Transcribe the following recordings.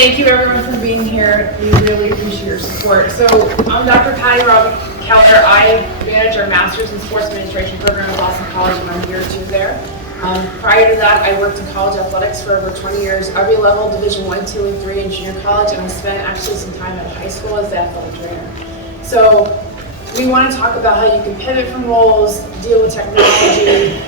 Thank you everyone for being here. We really appreciate your support. So I'm Dr. Patty Robin Keller. I manage our Master's in Sports Administration program at Boston College, and I'm year 2 there. Prior to that, I worked in college athletics for over 20 years, every level, Division 1, 2, and 3 in junior college, and I spent actually some time at high school as the athletic trainer. So we want to talk about how you can pivot from roles, deal with technology,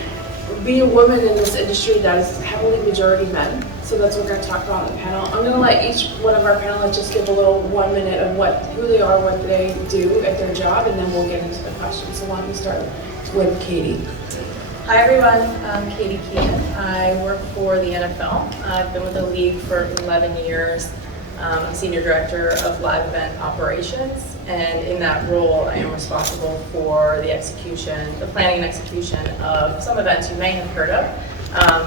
be a woman in this industry that is heavily majority men. So that's what we're going to talk about on the panel. I'm going to let each one of our panelists just give a little 1 minute of who they are, what they do at their job, and then we'll get into the questions. So why don't we start with Katie? Hi everyone, I'm Katie Keenan. I work for the NFL. I've been with the league for 11 years. I'm Senior Director of Live Event Operations, and in that role I am responsible for the planning and execution of some events you may have heard of,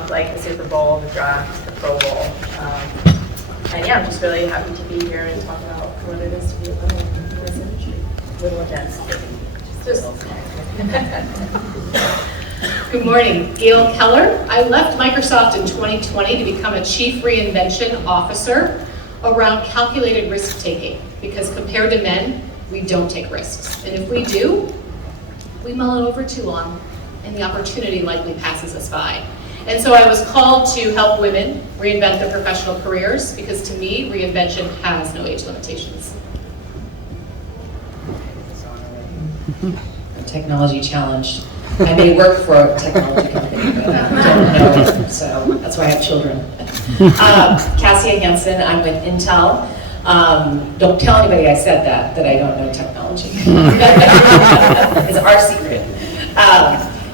like the Super Bowl, the draft, the Pro Bowl. And yeah, I'm just really happy to be here and talk about what it is to be a woman in this industry. Little events. Good morning, Gail Keller. I left Microsoft in 2020 to become a Chief Reinvention Officer around calculated risk-taking, because compared to men, we don't take risks. And if we do, we mull it over too long, and the opportunity likely passes us by. And so I was called to help women reinvent their professional careers, because to me, reinvention has no age limitations. I'm technology challenged. I may work for a technology company, but I don't know, so that's why I have children. Cassia Hansen, I'm with Intel. Don't tell anybody I said that I don't know technology. It's our secret.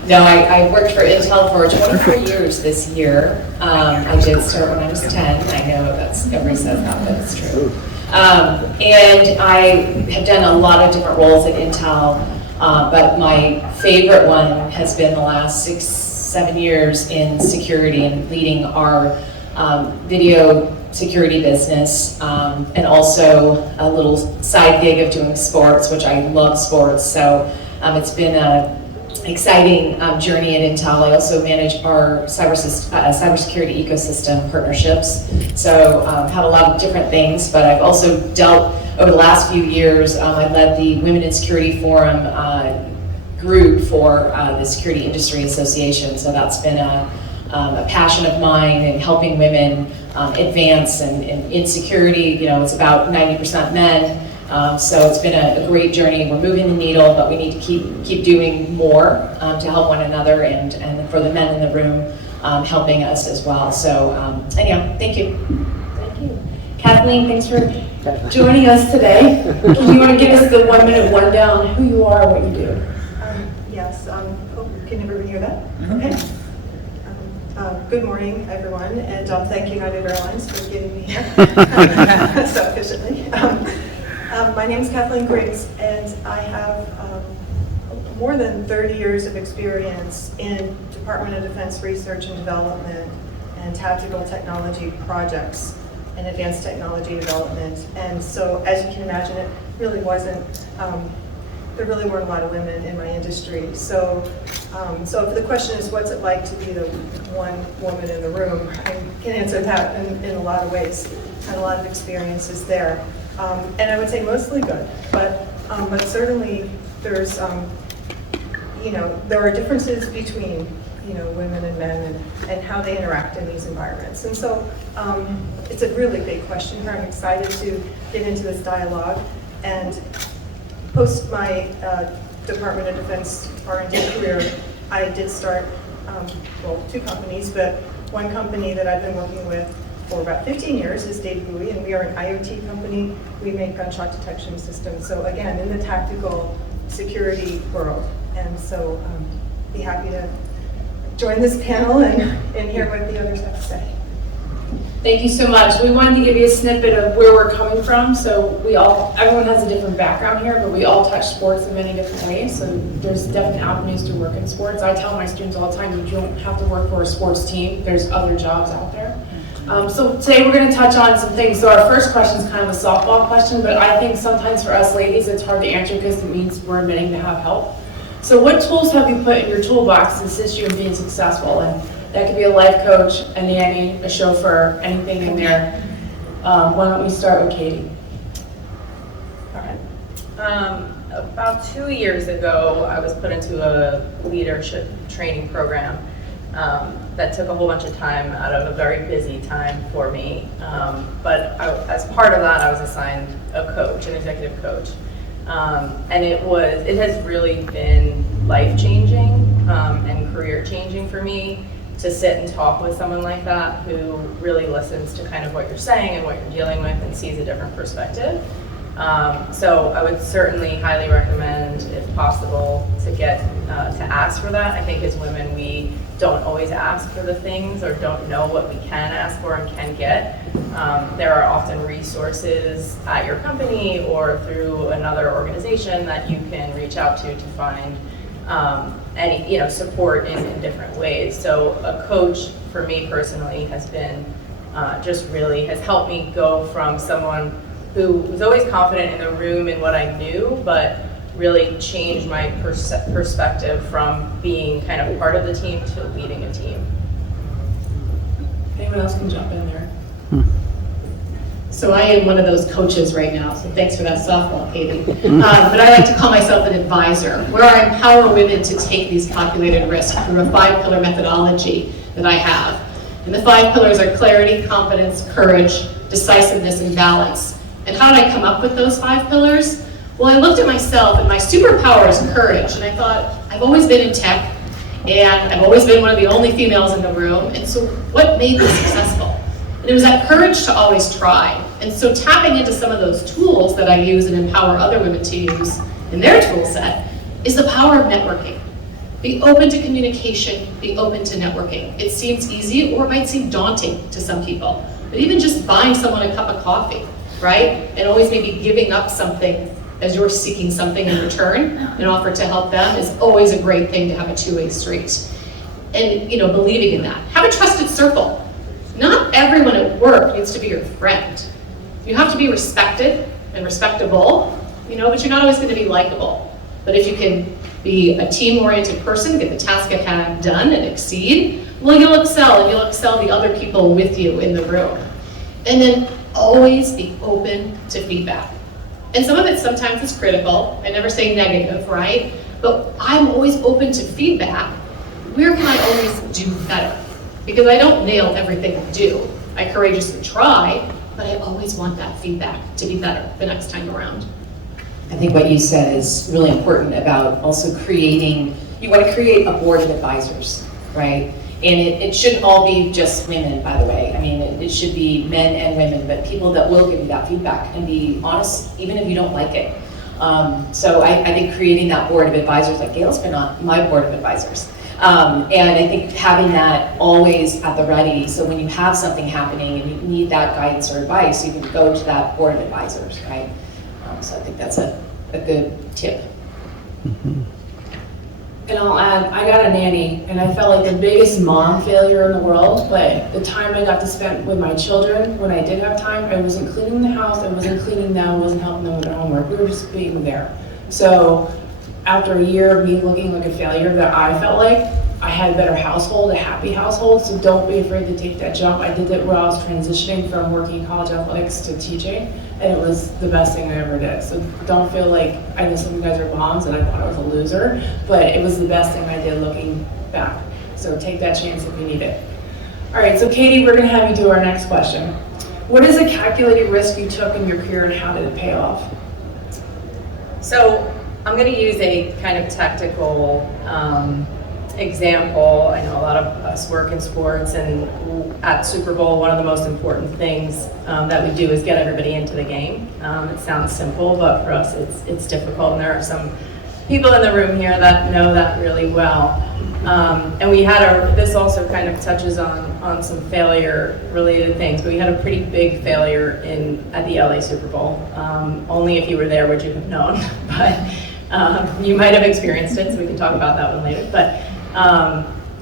No, I worked for Intel for 24 years this year. I did start when I was 10. I know everybody says that, but it's true. And I have done a lot of different roles at Intel. But my favorite one has been the last 6-7 years in security and leading our video security business, and also a little side gig of doing sports, which I love sports. So it's been an exciting journey at Intel. I also manage our cybersecurity ecosystem partnerships. So have a lot of different things, but I've also dealt over the last few years. I led the Women in Security Forum group for the Security Industry Association. So that's been a passion of mine in helping women advance and in security. You know, it's about 90% men. So it's been a great journey. We're moving the needle, but we need to keep doing more to help one another, and for the men in the room helping us as well. So anyhow, thank you. Thank you. Kathleen, thanks for joining us today. Do you want to give us the 1 minute rundown, who you are, what you do? Yes, can everybody hear that? Okay. Good morning, everyone, and thank United Airlines for getting me here so efficiently. My name is Kathleen Griggs, and I have more than 30 years of experience in Department of Defense research and development and tactical technology projects and advanced technology development. And so, as you can imagine, it really wasn't, there really weren't a lot of women in my industry. So if the question is, what's it like to be the one woman in the room, I can answer that in a lot of ways. Had a lot of experiences there. And I would say mostly good, but certainly there's, there are differences between, women and men and how they interact in these environments. And so it's a really big question here. I'm excited to get into this dialogue. And post my Department of Defense R&D career, I did start, 2 companies, but one company that I've been working with for about 15 years is Data Buoy, and we are an IoT company. We make gunshot detection systems. So again, in the tactical security world. And so be happy to join this panel and hear what the others have to say. Thank you so much. We wanted to give you a snippet of where we're coming from. So everyone has a different background here, but we all touch sports in many different ways. So there's definitely avenues to work in sports. I tell my students all the time, you don't have to work for a sports team. There's other jobs out there. So today we're going to touch on some things. So our first question is kind of a softball question, but I think sometimes for us ladies it's hard to answer because it means we're admitting to have help. So what tools have you put in your toolbox to assist you in being successful? And that could be a life coach, a nanny, a chauffeur, anything in there. Why don't we start with Katie? All right. About 2 years ago, I was put into a leadership training program that took a whole bunch of time out of a very busy time for me. As part of that, I was assigned a coach, an executive coach. And it has really been life-changing and career-changing for me to sit and talk with someone like that who really listens to kind of what you're saying and what you're dealing with and sees a different perspective. So I would certainly highly recommend, if possible, to ask for that. I think as women, we don't always ask for the things or don't know what we can ask for and can get. There are often resources at your company or through another organization that you can reach out to find any support in different ways. So a coach, for me personally, has been has helped me go from someone who was always confident in the room and what I knew, but really changed my perspective from being kind of part of the team to leading a team. Anyone else can jump in there? So I am one of those coaches right now, so thanks for that softball, Katie. But I like to call myself an advisor, where I empower women to take these calculated risks through a 5-pillar methodology that I have. And the 5 pillars are clarity, confidence, courage, decisiveness, and balance. And how did I come up with those 5 pillars? Well, I looked at myself, and my superpower is courage, and I thought, I've always been in tech, and I've always been one of the only females in the room, and so what made me successful? And it was that courage to always try. And so tapping into some of those tools that I use and empower other women to use in their tool set is the power of networking. Be open to communication, be open to networking. It seems easy, or it might seem daunting to some people, but even just buying someone a cup of coffee, right? And always maybe giving up something as you're seeking something in return, an offer to help them, is always a great thing to have a two-way street. And believing in that. Have a trusted circle. Not everyone at work needs to be your friend. You have to be respected and respectable, but you're not always going to be likable. But if you can be a team-oriented person, get the task at hand done and exceed, well, you'll excel, and you'll excel the other people with you in the room. And then always be open to feedback. And some of it sometimes is critical. I never say negative, right? But I'm always open to feedback. Where can I always do better? Because I don't nail everything I do. I courageously try, but I always want that feedback to be better the next time around. I think what you said is really important about also you want to create a board of advisors, right? And it shouldn't all be just women, by the way. I mean, it should be men and women, but people that will give you that feedback and be honest, even if you don't like it. So I think creating that board of advisors, like Gail's been on my board of advisors. And I think having that always at the ready, so when you have something happening and you need that guidance or advice, you can go to that board of advisors, right? So I think that's a good tip. Mm-hmm. And I'll add, I got a nanny, and I felt like the biggest mom failure in the world, but the time I got to spend with my children, when I did have time, I wasn't cleaning the house, I wasn't cleaning them, I wasn't helping them with their homework, we were just being there. So after a year of me looking like a failure, that I felt like I had a better household, a happy household, so don't be afraid to take that jump. I did it while I was transitioning from working college athletics to teaching, and it was the best thing I ever did. So don't feel like, I know some of you guys are moms and I thought I was a loser, but it was the best thing I did looking back. So take that chance if you need it. All right, so Katie, we're gonna have you do our next question. What is a calculated risk you took in your career and how did it pay off? So I'm going to use a kind of technical example. I know a lot of us work in sports, and at Super Bowl, one of the most important things that we do is get everybody into the game. It sounds simple, but for us it's difficult, and there are some people in the room here that know that really well. And we had this also kind of touches on some failure related things, but we had a pretty big failure at the LA Super Bowl. Only if you were there would you have known, but you might have experienced it, so we can talk about that one later. But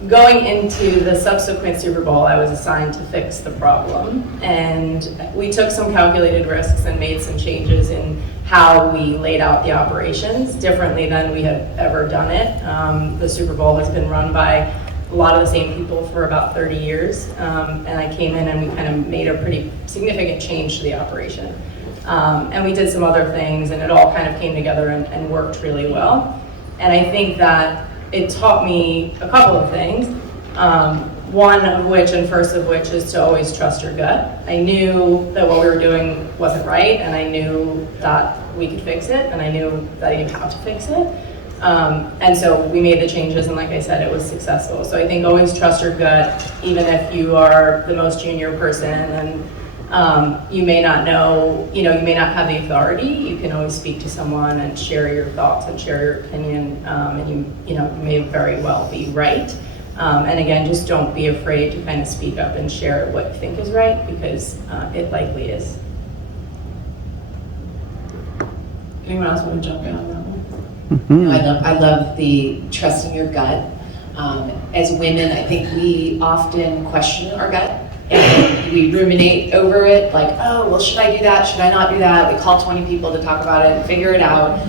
going into the subsequent Super Bowl, I was assigned to fix the problem, and we took some calculated risks and made some changes in how we laid out the operations differently than we had ever done it. The Super Bowl has been run by a lot of the same people for about 30 years. And I came in and we kind of made a pretty significant change to the operation. And we did some other things, and it all kind of came together and worked really well. And I think that it taught me a couple of things. One of which, and first of which, is to always trust your gut. I knew that what we were doing wasn't right, and I knew that we could fix it, and I knew that I knew how to fix it. And so we made the changes, and like I said, it was successful. So I think always trust your gut, even if you are the most junior person, and you may not know, you may not have the authority. You can always speak to someone and share your thoughts and share your opinion, and you may very well be right. And again, just don't be afraid to kind of speak up and share what you think is right, because it likely is. Anyone else want to jump in on that one? No, I love the trusting your gut. As women, I think we often question our gut, and we ruminate over it, like, oh, well, should I do that? Should I not do that? We call 20 people to talk about it and figure it out.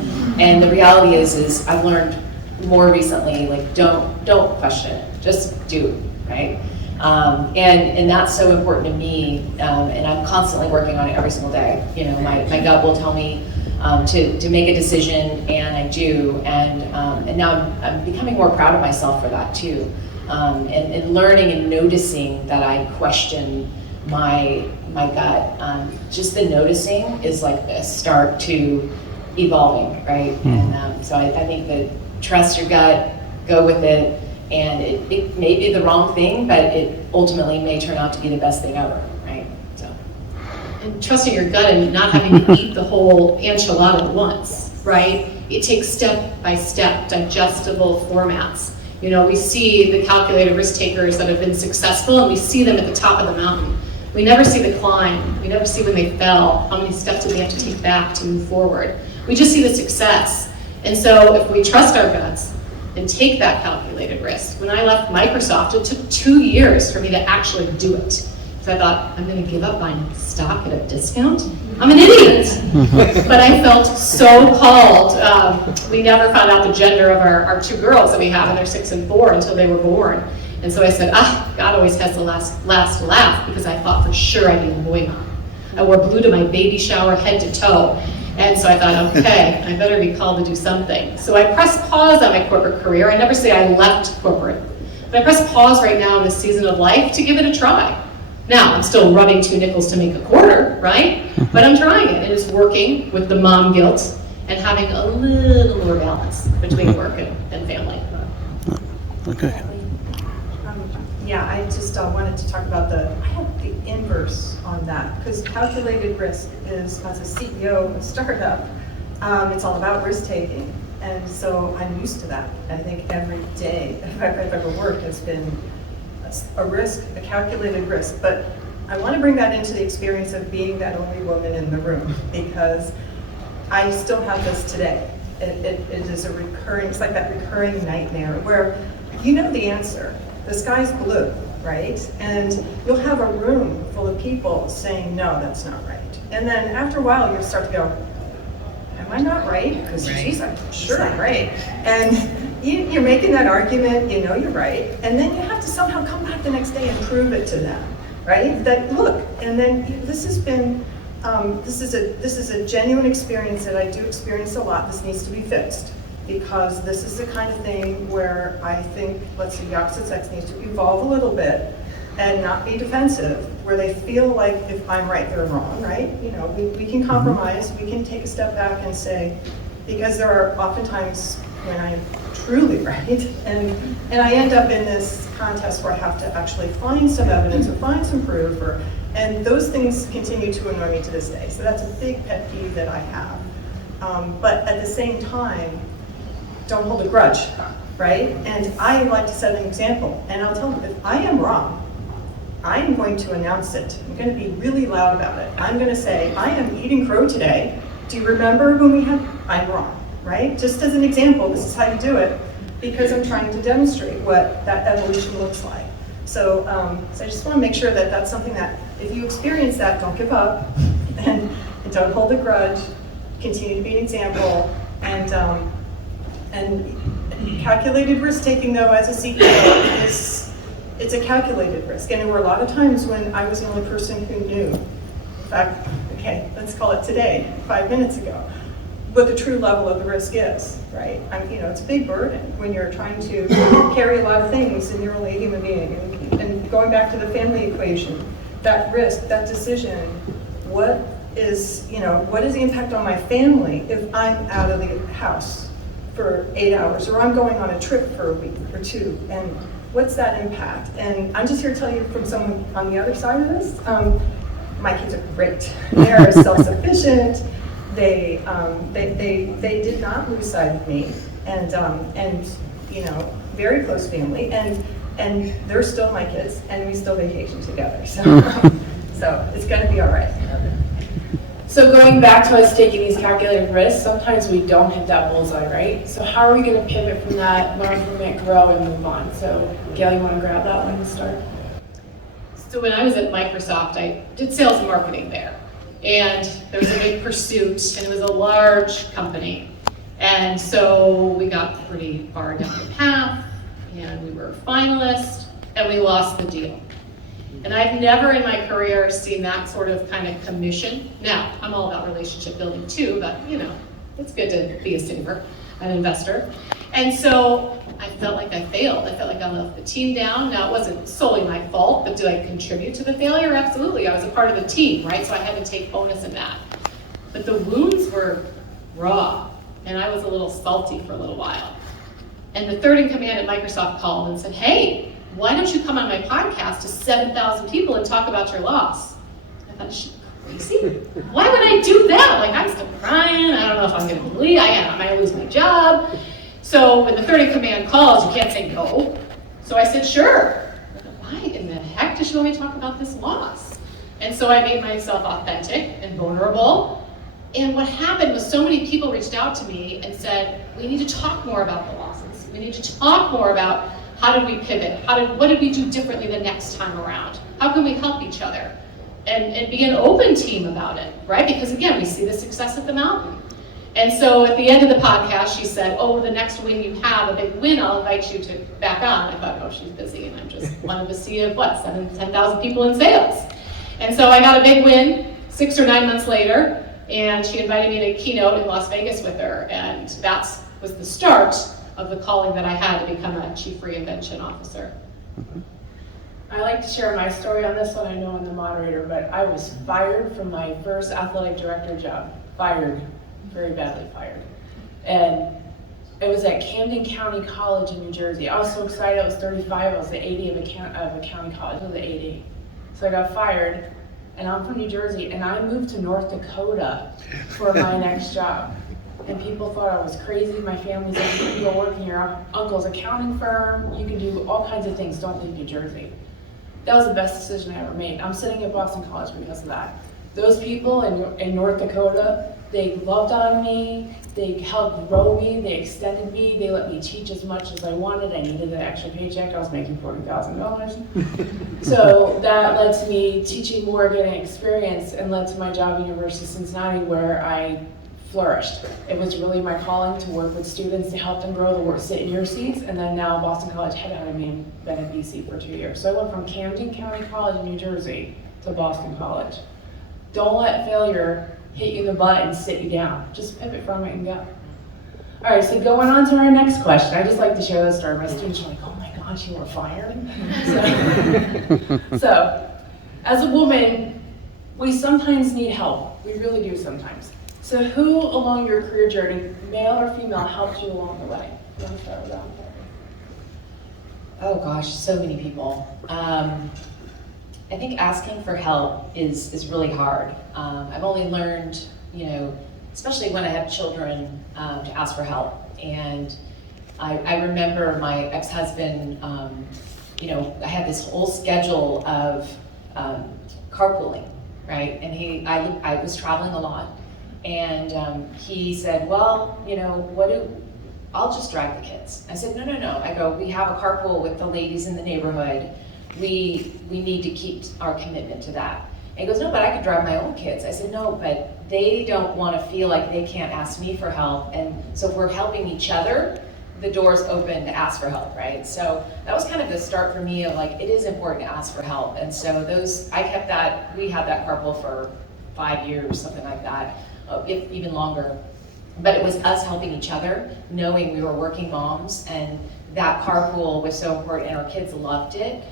And the reality is I've learned more recently, like, don't question it. Just do it, right? And that's so important to me, and I'm constantly working on it every single day. My gut will tell me to make a decision, and I do, and now I'm becoming more proud of myself for that too, and learning and noticing that I question my gut. Just the noticing is like a start to evolving, right? And so I think that trust your gut, go with it. And it may be the wrong thing, but it ultimately may turn out to be the best thing ever, right? So. And trusting your gut and not having to eat the whole enchilada at once, right? It takes step by step, digestible formats. We see the calculated risk takers that have been successful, and we see them at the top of the mountain. We never see the climb. We never see when they fell. How many steps do they have to take back to move forward? We just see the success. And so if we trust our guts, and take that calculated risk. When I left Microsoft, it took 2 years for me to actually do it. Because I thought, I'm going to give up buying stock at a discount? I'm an idiot. But I felt so called. We never found out the gender of our 2 girls that we have, and they're 6 and 4 until they were born. And so I said, God always has the last laugh, because I thought for sure I'd be a boy mom. I wore blue to my baby shower head to toe. And so I thought, okay, I better be called to do something. So I pressed pause on my corporate career. I never say I left corporate. But I pressed pause right now in this season of life to give it a try. Now, I'm still rubbing 2 nickels to make a quarter, right? But I'm trying it. And it's working with the mom guilt and having a little more balance between work and family. Okay. Yeah, I just wanted to talk about I have the inverse on that, because calculated risk is, as a CEO of a startup, it's all about risk taking. And so I'm used to that. I think every day I've ever worked has been a risk, a calculated risk. But I want to bring that into the experience of being that only woman in the room, because I still have this today. It is a recurring, it's like that recurring nightmare where you know the answer. The sky's blue, right? And you'll have a room full of people saying, no, that's not right. And then after a while, you'll start to go, am I not right? Because geez, I'm sure I'm right. And you're making that argument, you know you're right. And then you have to somehow come back the next day and prove it to them, right? That look, and then this has been, this is a genuine experience that I do experience a lot. This needs to be fixed. Because this is the kind of thing where I think, let's say, the opposite sex needs to evolve a little bit and not be defensive, where they feel like if I'm right, they're wrong, right? We can compromise, we can take a step back and say, because there are oftentimes when I am truly right, and I end up in this contest where I have to actually find some evidence or find some proof, and those things continue to annoy me to this day. So that's a big pet peeve that I have. But at the same time, don't hold a grudge, right? And I like to set an example, and I'll tell them, if I am wrong, I'm going to announce it. I'm going to be really loud about it. I'm going to say, I am eating crow today. Do you remember when we had, I'm wrong, right? Just as an example, this is how you do it, because I'm trying to demonstrate what that evolution looks like. So, so I just want to make sure that that's something that, if you experience that, don't give up, and don't hold a grudge, continue to be an example, and Calculated risk taking, though, as a CEO, it's a calculated risk. And there were a lot of times when I was the only person who knew. In fact, okay, let's call it today, 5 minutes ago, what the true level of the risk is, right? It's a big burden when you're trying to carry a lot of things and you're only a human being. And going back to the family equation, that risk, that decision, what is the impact on my family if I'm out of the house for 8 hours, or I'm going on a trip for a week or two, and what's that impact? And I'm just here to tell you from someone on the other side of this, my kids are great. They are self-sufficient. They did not lose sight of me, and very close family, and they're still my kids, and we still vacation together. So it's going to be all right. So going back to us taking these calculated risks, sometimes we don't hit that bullseye, right? So how are we going to pivot from that, learn from it, grow, and move on? So Gail, you want to grab that one to start? So when I was at Microsoft, I did sales and marketing there. And there was a big pursuit, and it was a large company. And so we got pretty far down the path, and we were a finalist, and we lost the deal. And I've never in my career seen that sort of kind of commission. Now, I'm all about relationship building too, but it's good to be a saver, an investor. And so I felt like I failed. I felt like I let the team down. Now, it wasn't solely my fault, but did I contribute to the failure? Absolutely. I was a part of the team, right? So I had to take bonus in that. But the wounds were raw, and I was a little salty for a little while. And the third in command at Microsoft called and said, hey, why don't you come on my podcast to 7,000 people and talk about your loss? I thought, is she crazy? Why would I do that? Like, I'm still crying. I don't know if I'm going to believe. I might lose my job. So when the third in command calls, you can't say no. So I said, sure. I thought, why in the heck does she want me to talk about this loss? And so I made myself authentic and vulnerable. And what happened was so many people reached out to me and said, we need to talk more about the losses. We need to talk more about how did we pivot? What did we do differently the next time around? How can we help each other? And be an open team about it, right? Because again, we see the success at the mountain. And so at the end of the podcast, she said, oh, the next win you have, a big win, I'll invite you to back on. I thought, oh, she's busy, and I'm just wanted to see 10,000 people in sales. And so I got a big win 6 or 9 months later, and she invited me to keynote in Las Vegas with her, and that was the start of the calling that I had to become a Chief Reinvention Officer. I like to share my story on this one. I know I'm the moderator, but I was fired from my first athletic director job. Fired, very badly fired. And it was at Camden County College in New Jersey. I was so excited. I was 35. I was the AD of a county college. I was the AD. So I got fired, and I'm from New Jersey, and I moved to North Dakota for my next job. And people thought I was crazy. My family said, you can go work in your uncle's accounting firm. You can do all kinds of things. Don't leave New Jersey. That was the best decision I ever made. I'm sitting at Boston College because of that. Those people in North Dakota, they loved on me. They helped grow me. They extended me. They let me teach as much as I wanted. I needed an extra paycheck. I was making $40,000. So that led to me teaching more, getting experience, and led to my job at University of Cincinnati, where I flourished. It was really my calling to work with students to help them grow, to sit in your seats, and then now Boston College headhunted me and been at BC for 2 years. So I went from Camden County College in New Jersey to Boston College. Don't let failure hit you in the butt and sit you down. Just pivot from it and go. All right, so going on to our next question. I just like to share this story. My students are like, oh my gosh, you were fired? So as a woman, we sometimes need help. We really do sometimes. So who along your career journey, male or female, helped you along the way? You want to start with that? Oh gosh, so many people. I think asking for help is really hard. I've only learned, especially when I have children, to ask for help. And I remember my ex-husband, I had this whole schedule of carpooling, right? And I was traveling a lot. And he said, well, I'll just drive the kids. I said, no. I go, we have a carpool with the ladies in the neighborhood. We need to keep our commitment to that. And he goes, no, but I could drive my own kids. I said, no, but they don't want to feel like they can't ask me for help. And so if we're helping each other, the doors open to ask for help, right? So that was kind of the start for me of like, it is important to ask for help. And so I kept that, we had that carpool for 5 years, something like that, if even longer. But it was us helping each other, knowing we were working moms, and that carpool was so important, and our kids loved it.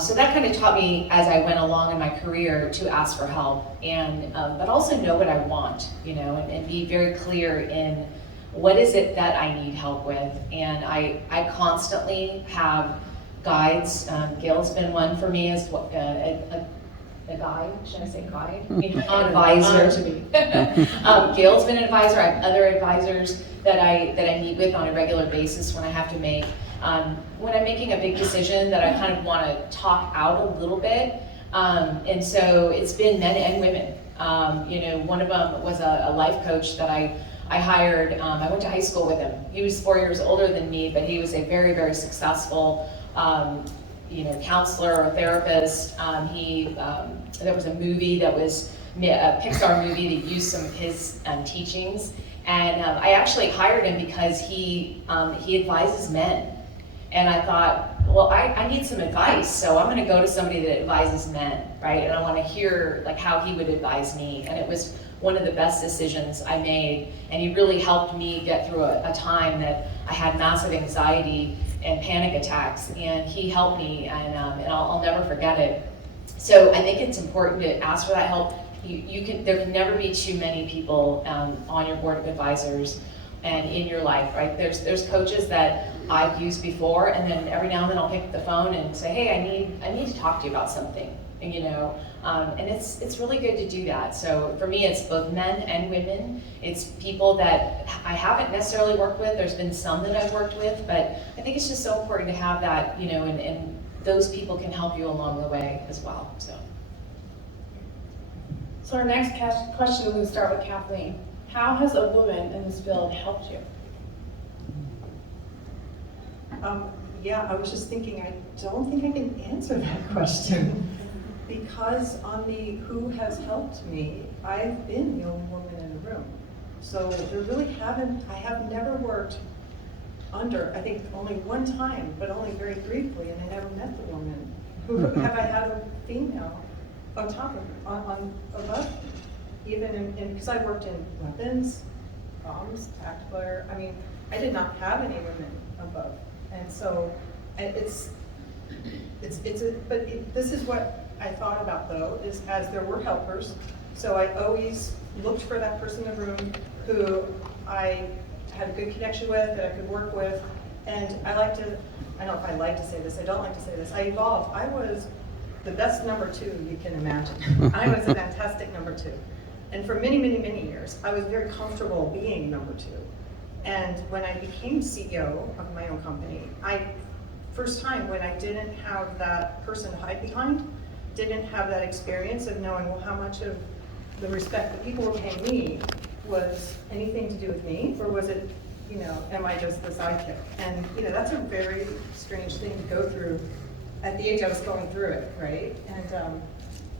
So that kind of taught me as I went along in my career to ask for help, and but also know what I want, you know, and be very clear in what is it that I need help with. And I constantly have guides. Gail's been one for me as a guide, should I say guide? Advisor to me. Gail's been an advisor. I have other advisors that I meet with on a regular basis when I have to make, when I'm making a big decision that I kind of want to talk out a little bit. And so it's been men and women. You know, one of them was a life coach that I hired. I went to high school with him. He was 4 years older than me, but he was a very, very successful you know, counselor or therapist. There was a movie that was a Pixar movie that used some of his teachings, and I actually hired him because he advises men, and I thought, well, I need some advice, so I'm going to go to somebody that advises men, right? And I want to hear like how he would advise me, and it was one of the best decisions I made, and he really helped me get through a time that I had massive anxiety and panic attacks, and he helped me, and I'll never forget it. So I think it's important to ask for that help. There can never be too many people on your board of advisors and in your life, right? There's coaches that I've used before, and then every now and then I'll pick up the phone and say, hey, I need to talk to you about something, and, you know, and it's really good to do that. So for me, it's both men and women. It's people that I haven't necessarily worked with. There's been some that I've worked with, but I think it's just so important to have that, you know, and those people can help you along the way as well. So our next question, we're going to start with Kathleen. How has a woman in this field helped you? Yeah, I was just thinking, I don't think I can answer that question. Because on the who has helped me, I've been the only woman in the room. So there really I have never worked under, I think only one time, but only very briefly, and I never met the woman. Who have I had a female on top of, above me? Even in, because I worked in weapons, bombs, tactical air, I mean, I did not have any women above. And so this is what I thought about though, is as there were helpers, so I always looked for that person in the room who I had a good connection with, that I could work with, and I don't know if I like to say this, I don't like to say this, I evolved. I was the best number 2 you can imagine. I was a fantastic number 2. And for many, many, many years, I was very comfortable being number 2. And when I became CEO of my own company, first time when I didn't have that person to hide behind, didn't have that experience of knowing, well, how much of the respect that people were paying me was anything to do with me, or was it, you know, am I just the sidekick? And, you know, that's a very strange thing to go through at the age I was going through it, right? And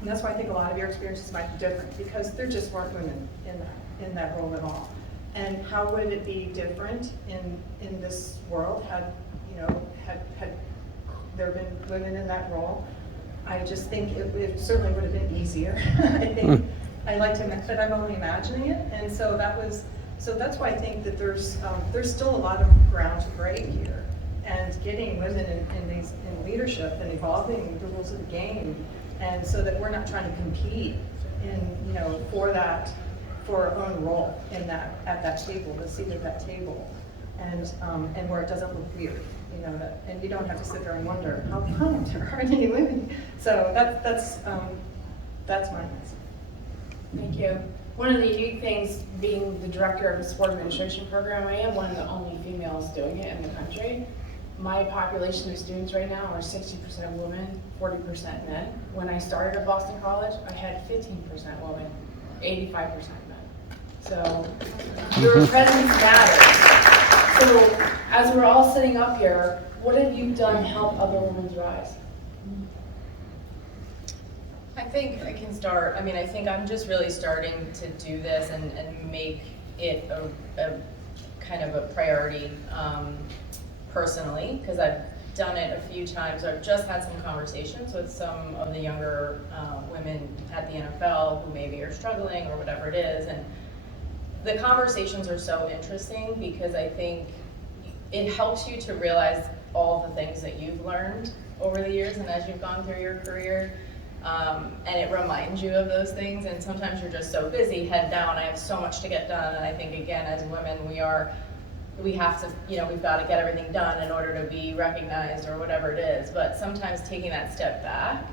that's why I think a lot of your experiences might be different, because there just weren't women in that role at all. And how would it be different in this world had there been women in that role? I just think it certainly would have been easier. I think I like to admit that I'm only imagining it, and so that's why I think that there's still a lot of ground to break here, and getting women in leadership and evolving the rules of the game, and so that we're not trying to compete for our own role at that table, the seat at that table, and where it doesn't look weird. You know, and you don't have to sit there and wonder how come there aren't any women. So that's my answer. Thank you. One of the unique things, being the director of the sport administration program, I am one of the only females doing it in the country. My population of students right now are 60% women, 40% men. When I started at Boston College, I had 15% women, 85% men. So your presence matters. So as we're all sitting up here, what have you done to help other women rise? I think I can start. I mean, I think I'm just really starting to do this and make it kind of a priority personally, because I've done it a few times. I've just had some conversations with some of the younger women at the NFL who maybe are struggling or whatever it is, and the conversations are so interesting because I think it helps you to realize all the things that you've learned over the years and as you've gone through your career, and it reminds you of those things. And sometimes you're just so busy, head down, I have so much to get done, and I think again as women we have to, we've got to get everything done in order to be recognized or whatever it is. But sometimes taking that step back,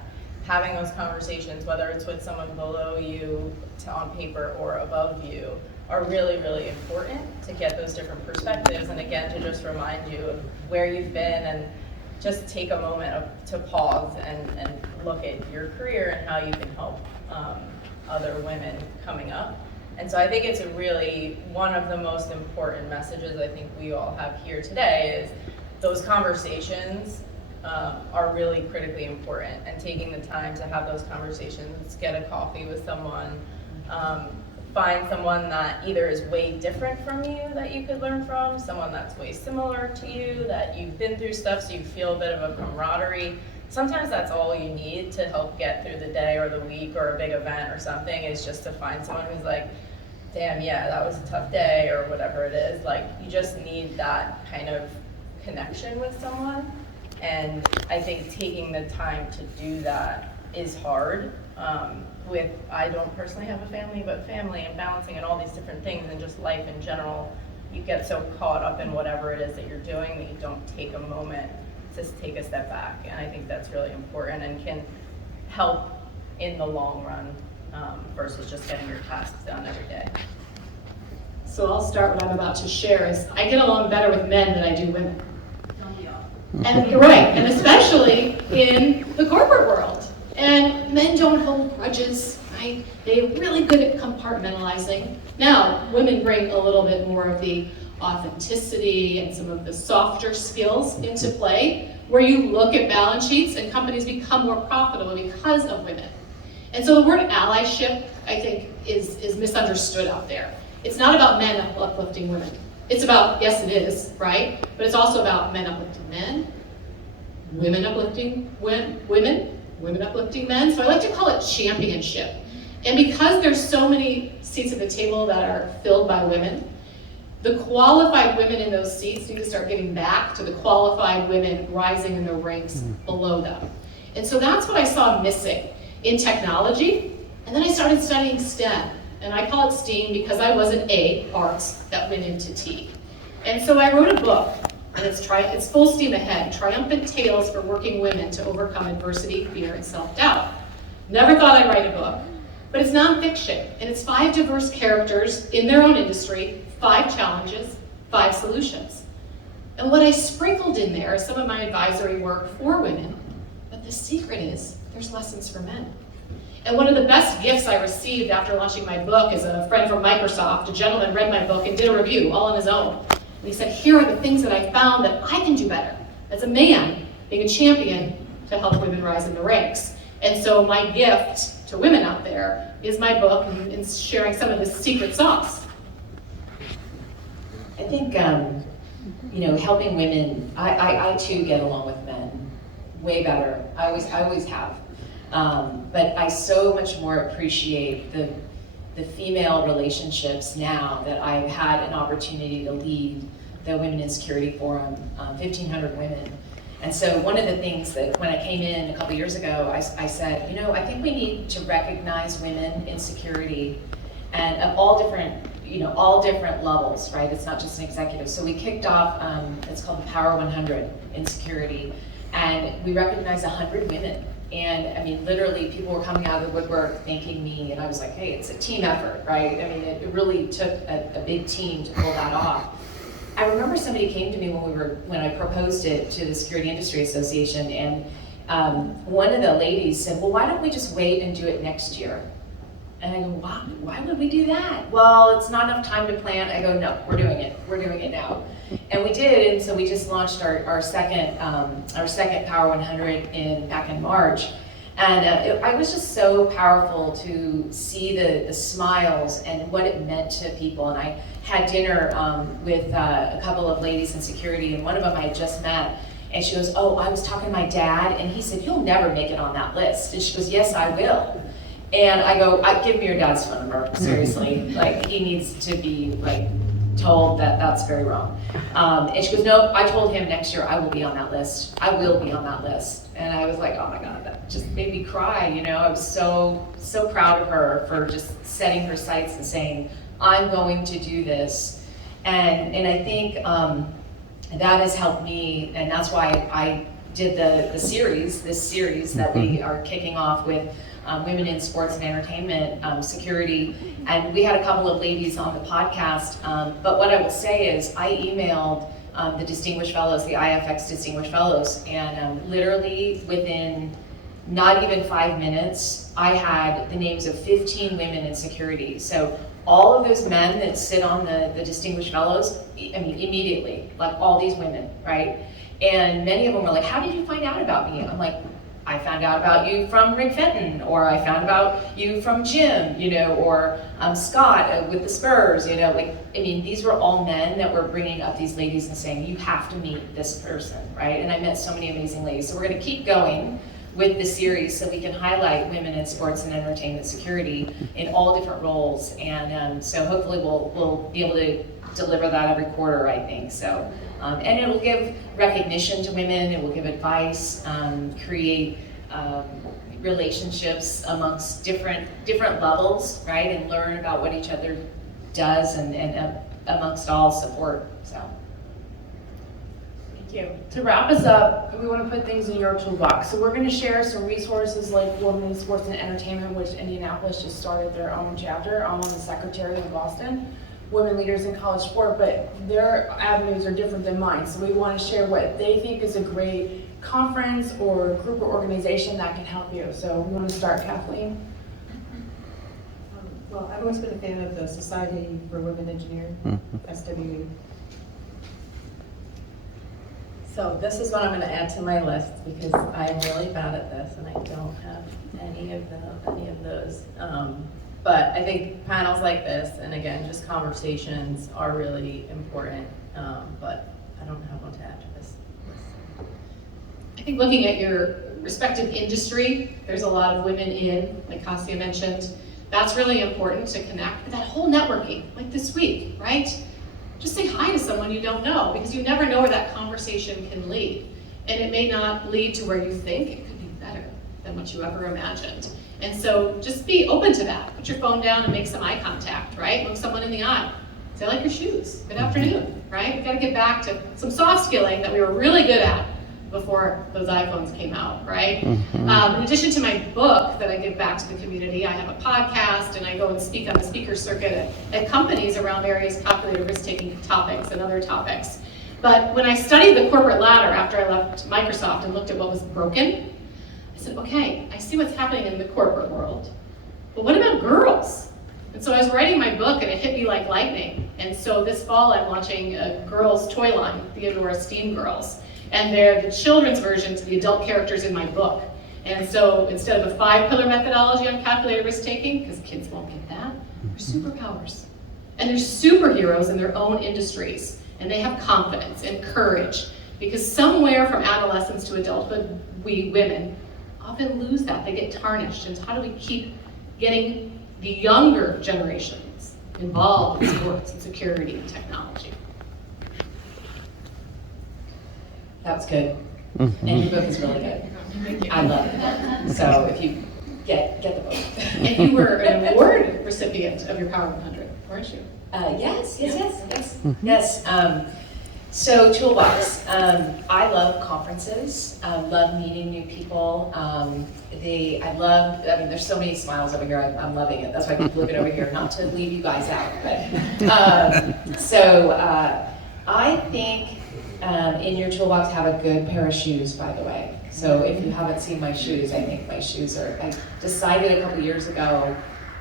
having those conversations, whether it's with someone below you on paper or above you, are really, really important to get those different perspectives. And again, to just remind you of where you've been and just take a moment to pause and look at your career and how you can help other women coming up. And so I think it's really one of the most important messages I think we all have here today is those conversations are really critically important, and taking the time to have those conversations, get a coffee with someone, find someone that either is way different from you that you could learn from, someone that's way similar to you, that you've been through stuff so you feel a bit of a camaraderie. Sometimes that's all you need to help get through the day or the week or a big event or something, is just to find someone who's like, damn, yeah, that was a tough day or whatever it is. Like, you just need that kind of connection with someone. And I think taking the time to do that is hard. I don't personally have a family, but family and balancing and all these different things and just life in general, you get so caught up in whatever it is that you're doing that you don't take a moment to take a step back. And I think that's really important and can help in the long run versus just getting your tasks done every day. So I'll start what I'm about to share is I get along better with men than I do women. And you're right, and especially in the corporate world. And men don't hold grudges, right? They're really good at compartmentalizing. Now, women bring a little bit more of the authenticity and some of the softer skills into play, where you look at balance sheets and companies become more profitable because of women. And so the word allyship, I think, is misunderstood out there. It's not about men uplifting women. It's about, yes it is, right? But it's also about men uplifting men, women uplifting women, women uplifting men. So I like to call it championship. And because there's so many seats at the table that are filled by women, the qualified women in those seats need to start giving back to the qualified women rising in the ranks below them. And so that's what I saw missing in technology. And then I started studying STEM. And I call it STEAM because I wasn't A, arts, that went into T. And so I wrote a book, and it's full steam ahead, Triumphant Tales for Working Women to Overcome Adversity, Fear, and Self-Doubt. Never thought I'd write a book, but it's nonfiction, and it's 5 diverse characters in their own industry, 5 challenges, 5 solutions. And what I sprinkled in there is some of my advisory work for women, but the secret is there's lessons for men. And one of the best gifts I received after launching my book is a friend from Microsoft. A gentleman read my book and did a review all on his own. And he said, here are the things that I found that I can do better as a man, being a champion to help women rise in the ranks. And so my gift to women out there is my book and sharing some of the secret sauce. I think, helping women, I too get along with men way better. I always have. But I so much more appreciate the female relationships now that I've had an opportunity to lead the Women in Security Forum, 1,500 women. And so one of the things that when I came in a couple years ago, I said, I think we need to recognize women in security and at all different levels, right? It's not just an executive. So we kicked off, it's called the Power 100 in security, and we recognized 100 women. And I mean, literally people were coming out of the woodwork thanking me, and I was like, hey, it's a team effort, right? I mean, it really took a big team to pull that off. I remember somebody came to me when I proposed it to the Security Industry Association, and one of the ladies said, well, why don't we just wait and do it next year? And I go, why would we do that? Well, it's not enough time to plan. I go, no, we're doing it now. And we did, and so we just launched our second Power 100 back in March. And I was just so powerful to see the smiles and what it meant to people. And I had dinner with a couple of ladies in security, and one of them I had just met. And she goes, oh, I was talking to my dad, and he said, you'll never make it on that list. And she goes, yes, I will. And I go, give me your dad's phone number, seriously. Like, he needs to be, like, told that that's very wrong. And she goes, no, I told him next year I will be on that list. I will be on that list. And I was like, oh my God, that just made me cry, you know? I was so proud of her for just setting her sights and saying, I'm going to do this. And I think that has helped me, and that's why I did this series that we are kicking off with women in sports and entertainment security. And we had a couple of ladies on the podcast, but what I will say is I emailed the Distinguished Fellows, the IIFX Distinguished Fellows, and literally within not even 5 minutes, I had the names of 15 women in security. So all of those men that sit on the Distinguished Fellows, I mean, immediately, like all these women, right? And many of them were like, how did you find out about me? I'm like, I found out about you from Rick Fenton, or I found about you from Jim, you know, or Scott with the Spurs, you know, like, I mean, these were all men that were bringing up these ladies and saying, you have to meet this person, right? And I met so many amazing ladies. So we're gonna keep going with the series so we can highlight women in sports and entertainment security in all different roles. And so hopefully we'll be able to deliver that every quarter, I think. So, and it will give recognition to women, it will give advice, create relationships amongst different levels, right? And learn about what each other does, and amongst all support, so. Thank you. To wrap us up, we want to put things in your toolbox. So we're going to share some resources like Women in Sports and Entertainment, which Indianapolis just started their own chapter. I'm on the secretary in Boston. Women leaders in college sport, but their avenues are different than mine. So we want to share what they think is a great conference or group or organization that can help you. So we want to start, Kathleen. Well, I've always been a fan of the Society for Women Engineers, SWE. So this is what I'm going to add to my list because I'm really bad at this and I don't have any of those. But I think panels like this, and again, just conversations are really important, but I don't have one to add to this. I think looking at your respective industry, there's a lot of women in, like Cassia mentioned, that's really important to connect. But that whole networking, like this week, right? Just say hi to someone you don't know, because you never know where that conversation can lead. And it may not lead to where you think, it could be better than what you ever imagined. And so just be open to that. Put your phone down and make some eye contact, right? Look someone in the eye. Say, I like your shoes. Good afternoon, right? We've got to get back to some soft skilling that we were really good at before those iPhones came out, right? In addition to my book that I give back to the community, I have a podcast and I go and speak on the speaker circuit at companies around various calculated risk-taking topics and other topics. But when I studied the corporate ladder after I left Microsoft and looked at what was broken, I said, okay, I see what's happening in the corporate world, but what about girls? And so I was writing my book and it hit me like lightning. And so this fall I'm launching a girls' toy line, Theodora Steam Girls. And they're the children's version to the adult characters in my book. And so instead of a 5-pillar methodology on calculated risk-taking, because kids won't get that, they're superpowers. And they're superheroes in their own industries. And they have confidence and courage. Because somewhere from adolescence to adulthood, we women often lose that. They get tarnished. And so how do we keep getting the younger generations involved in sports and security and technology? That was good. And your book is really good. I love it. So if you get the book. And you were an award recipient of your Power 100, weren't you? Yes. So Toolbox. I love conferences. I love meeting new people. There's so many smiles over here. I'm loving it. That's why I keep looking over here, not to leave you guys out. But I think in your toolbox have a good pair of shoes, by the way. So if you haven't seen my shoes, I think my shoes are, I decided a couple years ago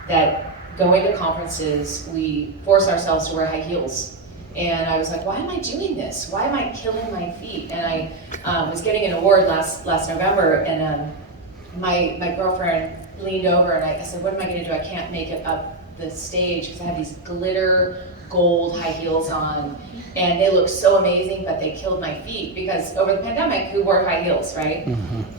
that going to conferences, we force ourselves to wear high heels. And I was like, why am I doing this? Why am I killing my feet? And I was getting an award last November, and my girlfriend leaned over and I said, what am I gonna do? I can't make it up the stage because I have these glitter gold high heels on and they look so amazing, but they killed my feet because over the pandemic, who wore high heels, right?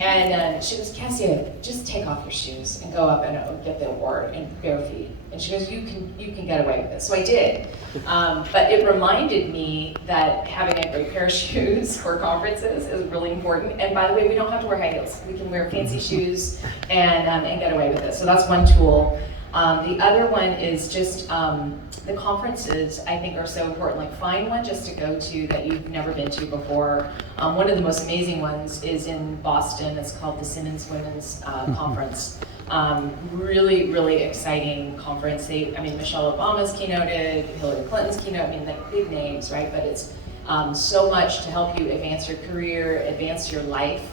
And she goes, Cassia, just take off your shoes and go up and get the award in bare feet. And she goes, you can get away with it. So I did. But it reminded me that having a great pair of shoes for conferences is really important. And by the way, we don't have to wear high heels. We can wear fancy shoes and get away with it. So that's one tool. The other one is just the conferences, I think, are so important. Like, find one just to go to that you've never been to before. One of the most amazing ones is in Boston. It's called the Simmons Women's Conference. Really, really exciting conference. Michelle Obama's keynoted, Hillary Clinton's keynote, like big names, right? But it's so much to help you advance your career, advance your life.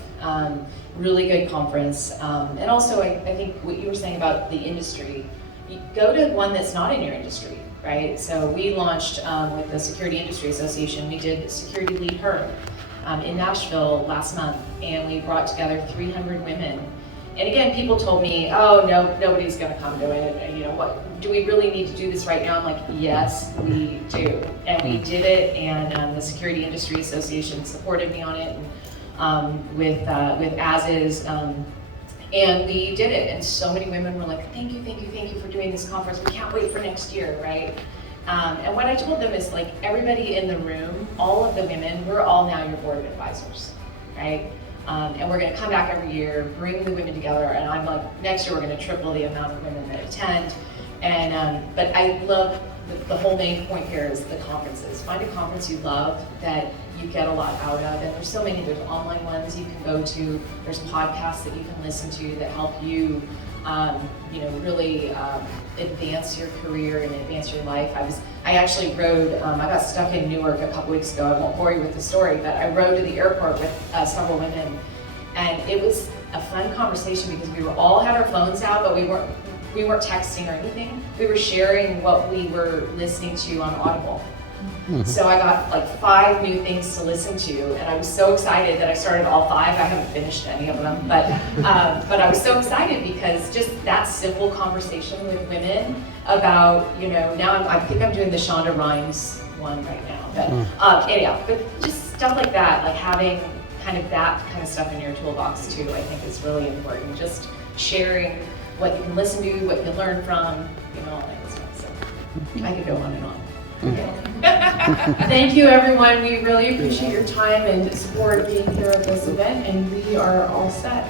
Really good conference. And also, I think what you were saying about the industry, you go to one that's not in your industry, right? So we launched with the Security Industry Association, we did Security Lead Her in Nashville last month, and we brought together 300 women. And again, people told me, oh, no, nobody's gonna come to it. What, do we really need to do this right now? I'm like, yes, we do. And we did it, and the Security Industry Association supported me on it. And, with As Is, and we did it, and so many women were like, thank you for doing this conference. We can't wait for next year, right? And what I told them is, like, everybody in the room, all of the women, we're all now your board of advisors, right? And we're gonna come back every year, bring the women together, and I'm like, next year we're gonna triple the amount of women that attend. And but I love the whole main point here is the conferences. Find a conference you love that you get a lot out of, and there's so many. There's online ones you can go to. There's podcasts that you can listen to that help you, really advance your career and advance your life. I actually rode. I got stuck in Newark a couple weeks ago. I won't bore you with the story, but I rode to the airport with several women, and it was a fun conversation because we all had our phones out, but we weren't texting or anything. We were sharing what we were listening to on Audible. So I got like 5 new things to listen to, and I was so excited that I started all 5. I haven't finished any of them, but I was so excited because just that simple conversation with women about, now I think I'm doing the Shonda Rhimes one right now, but anyhow, but just stuff like that, like having that kind of stuff in your toolbox too, I think is really important. Just sharing what you can listen to, what you can learn from, all that good stuff. So I could go on and on. Thank you, everyone. We really appreciate your time and support being here at this event, and we are all set.